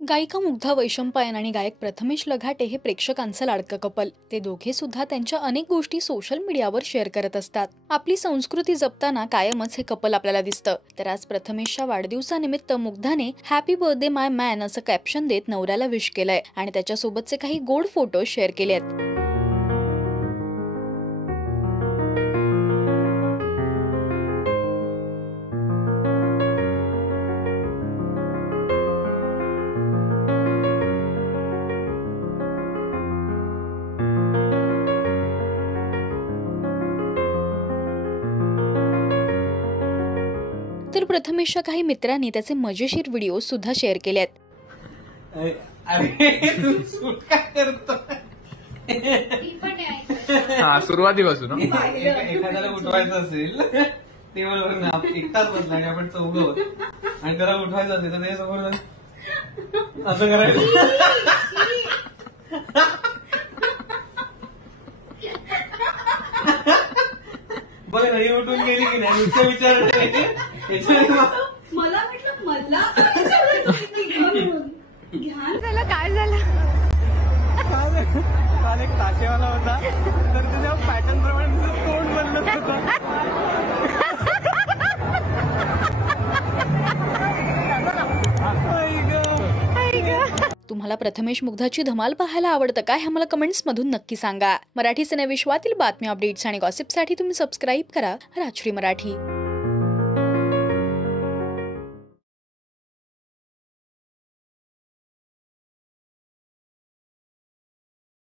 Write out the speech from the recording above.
गायिका मुग्धा वैशंपायन आणि गायक प्रथमेश लघाटे हे प्रेक्षकांचं लाडकं कपल. ते दोघे सुद्धा त्यांच्या अनेक गोष्टी सोशल मीडियावर शेअर करत असतात. आपली संस्कृती जपताना कायमच हे कपल आपल्याला दिसतं. तर आज प्रथमेशच्या वाढदिवसानिमित्त मुग्धाने हॅपी बर्थडे माय मॅन असं कॅप्शन देत नवऱ्याला विश केलंय आणि त्याच्यासोबतचे काही गोड फोटो शेअर केले आहेत. तर प्रथमेशच्या काही मित्रांनी त्याचे मजेशीर व्हिडिओ सुद्धा शेअर केले आहेत. अरे तू सूट काय करतो? सुरुवातीपासून एखाद्याला उठवायचं असेल टेबलवर एक तास बसला आणि आपण चौघं होत आणि त्याला उठवायचं असेल तर ते समोर असं करायचं. बघ नाही उठून गेली की नाही नुसतं विचार मला म्हटलं मला घ्या काय झालं काल एक ताशेवाला होता तर तुझ्या पॅटर्न प्रमाणे तुझं तोंड बनलं तुम्हाला प्रथमेश मुग्धाची धमाल पाहायला आवडतं का हे मला कमेंट्स मधून नक्की सांगा. मराठी सिनेविश्वातील बातम्या, अपडेट्स आणि गॉसिपसाठी तुम्ही सबस्क्राईब करा राजश्री मराठी.